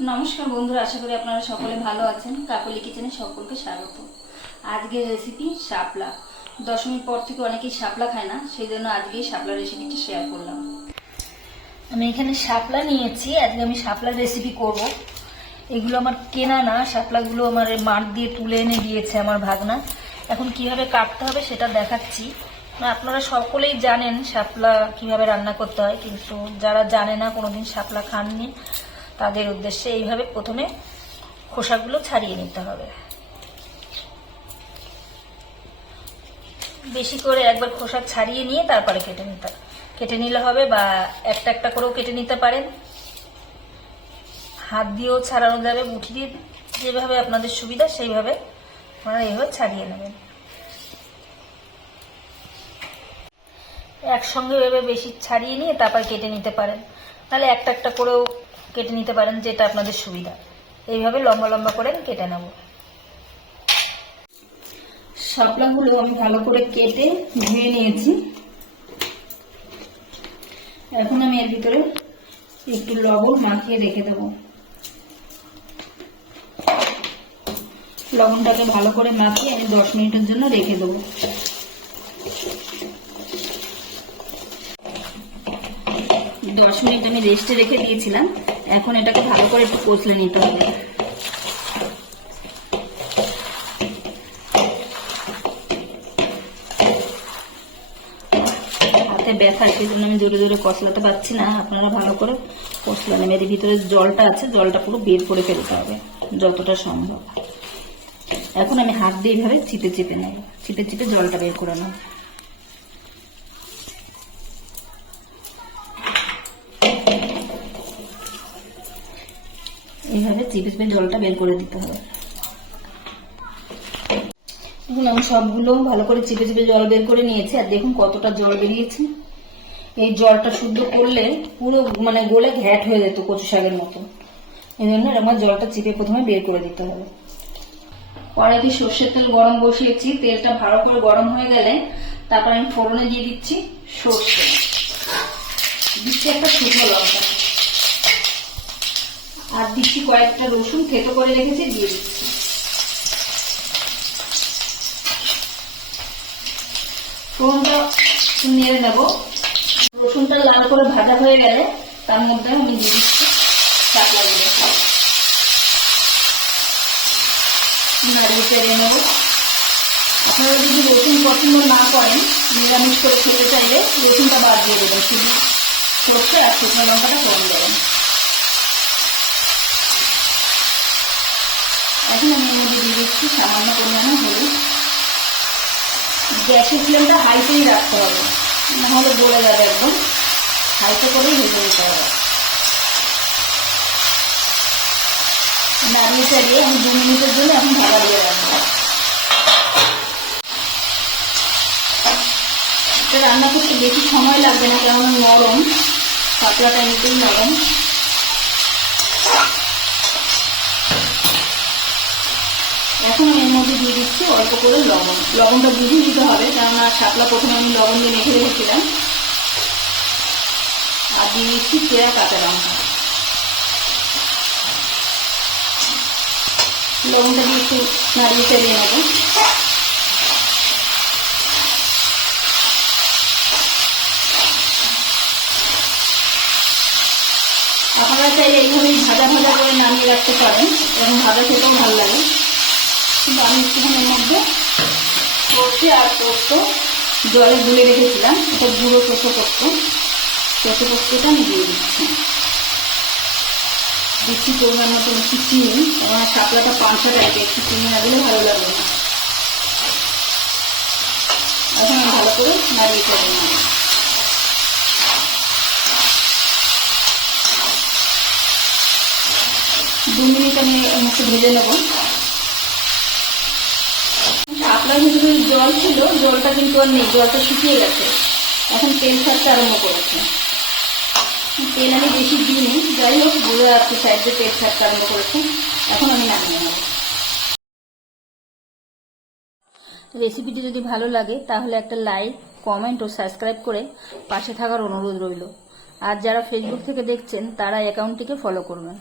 নমস্কার বন্ধুরা, আশা করি আপনারা সকলে ভালো আছেন। কাকলি কিচেনে সকলকে স্বাগত। আজকের রেসিপি শাপলা। দশমীর পর থেকে অনেকেই শাপলা খায় না, সেই জন্য আজকে শাপলা রেসিপিটি শেয়ার করলাম। আমি এখানে শাপলা নিয়েছি, আজকে আমি শাপলার রেসিপি করব। এগুলো আমার কেনা না, শাপলাগুলো আমার মাঠ দিয়ে তুলে এনে দিয়েছে আমার ভাগনা। এখন কিভাবে কাটতে হবে সেটা দেখাচ্ছি। আপনারা সকলেই জানেন শাপলা কিভাবে রান্না করতে হয়, কিন্তু যারা জানে না, কোনোদিন শাপলা খাননি, তাদের উদ্দেশ্যে এইভাবে প্রথমে খোসাগুলো ছাড়িয়ে নিতে হবে। বেশি করে একবার খোসা ছাড়িয়ে নিয়ে তারপরে কেটে নিলে হবে, বা একটা একটা করেও কেটে নিতে পারেন, হাত দিয়েও ছাড়ানো যাবে, মুঠি দিয়ে, যেভাবে আপনাদের সুবিধা সেইভাবে আপনারা এইভাবে ছাড়িয়ে নেবেন। একসঙ্গে এভাবে বেশি ছাড়িয়ে নিয়ে তারপর কেটে নিতে পারেন, তাহলে একটা একটা করেও কেটে নিতে পারেন, যেটা আপনাদের সুবিধা। এইভাবে লম্বা লম্বা করে কেটে নেব। শাপলাগুলো আমি ভালো করে কেটে ধুয়ে নিয়েছি। এখন আমি এর ভিতরে একটু লবণ মাখিয়ে রেখে দেব। লবণটাকে ভালো করে মাখিয়ে আমি 10 মিনিটের জন্য রেখে দেবো। 10 মিনিট আমি রেস্টে রেখে দিয়েছিলাম। এখন এটাকে ভালো করে একটু কষলে নিতে হবে। হাতে ব্যথা, সেই জন্য আমি জোরে জোরে কষলাতে পারছি না। আপনারা ভালো করে কষলা নেবেন। এর ভিতরে জলটা আছে, জলটা পুরো বের করে ফেলতে হবে যতটা সম্ভব। এখন আমি হাত দিয়ে এইভাবে চিপে চিপে নেব, চিপে চিপে জলটা বের করে নেব। এইভাবে চিপে চিপে জলটা বের করে দিতে হবে। দেখুন, আমি সবগুলো ভালো করে চিপে চিপে জল বের করে নিয়েছি। আর দেখুন কতটা জল বেরিয়েছে। এই জলটা শুদ্ধ করলে পুরো গলে ঘ্যাট হয়ে যেত কচু শাকের মতো। এই জন্য আমার জলটা চিপে প্রথমে বের করে দিতে হবে। কড়াইতে সর্ষের তেল গরম বসিয়েছি। তেলটা ভালো করে গরম হয়ে গেলে তারপর আমি ফোড়নে দিয়ে দিচ্ছি সর্ষে, দিচ্ছি একটা শুকনো লঙ্কা, আর দিচ্ছি কয়েকটা রসুন থেতো করে রেখেছি, দিয়ে দিচ্ছি। ফোড়নটা নেড়ে নেব। রসুনটা লাল করে ভাজা হয়ে গেলে তার মধ্যে আমি দিয়ে দিচ্ছি শাপলাগুলো, নাড়িয়ে চেড়ে নেব। আপনারা যদি রসুন পছন্দ না করেন, নিরামিষ করে খেতে চাইলে রসুনটা বাদ দিয়ে দেবেন, শুধু সর্ষে আর শুকনো লঙ্কাটা কম দেবেন। এখন আমি এর মধ্যে দিয়ে দিচ্ছি সামান্য পরিমাণে হলুদ। গ্যাসের ফ্লেমটা হাইতেই রাখতে হবে, নাহলে গলে যাবে একদম। হাইতে করেই ভেজে দিতে হবে। নাড়িয়ে চাড়িয়ে আমি 2 মিনিটের জন্য এখন ঢাকা দিয়ে রাখবো। এটা রান্না করতে বেশি সময় লাগবে না, কেমন নরম, পাতলাটা এমনিতেই নরম। এখন এর মধ্যে দিয়ে দিচ্ছি অল্প করে লবণ। লবণটা বুঝিয়ে দিতে হবে, কেননা শাপলা প্রথমে আমি লবণ দিয়ে মেখে রেখেছিলাম। আর দিয়ে দিচ্ছি চেরা কাঁচা লঙ্কা। লবণটা দিয়ে একটু নাড়িয়ে চাড়িয়ে নেব। আপনারা চাইলে এইভাবেই ভাজা ভাজা করে নামিয়ে রাখতে পারেন, এবং ভাজা খেতেও ভালো লাগে। কিন্তু আমি একটুখানির মধ্যে সর্ষে আর পোস্ত জলে গুলে রেখেছিলাম, এটা গুঁড়ো পোস্তটা আমি দিয়ে দিচ্ছি। দিচ্ছি পরিমাণ মতো একটু চিনি, আমার শাপলাটা পাঁচা টাইপের, একটু চিনি না দিলে ভালো লাগবে না। এখন আমি ভালো করে নাড়িয়ে চাড়িয়ে নেব। দু মিনিট আমি একটু ভেজে নেব। শাপলার ভিতরে জল ছিল, জলটা কিন্তু আর নেই, জলটা শুকিয়ে গেছে। এখন তেল ছাড়তে আরম্ভ করেছে। তেল আমি বেশি দিইনি, যাই হোক বোঝা যাচ্ছে সাইড দিয়ে তেল ছাড়তে আরম্ভ করেছে। এখন আমি নামিয়ে নেব। রেসিপিটি যদি ভালো লাগে তাহলে একটা লাইক, কমেন্ট ও সাবস্ক্রাইব করে পাশে থাকার অনুরোধ রইল। আর যারা ফেসবুক থেকে দেখছেন তারা অ্যাকাউন্টটিকে ফলো করবেন।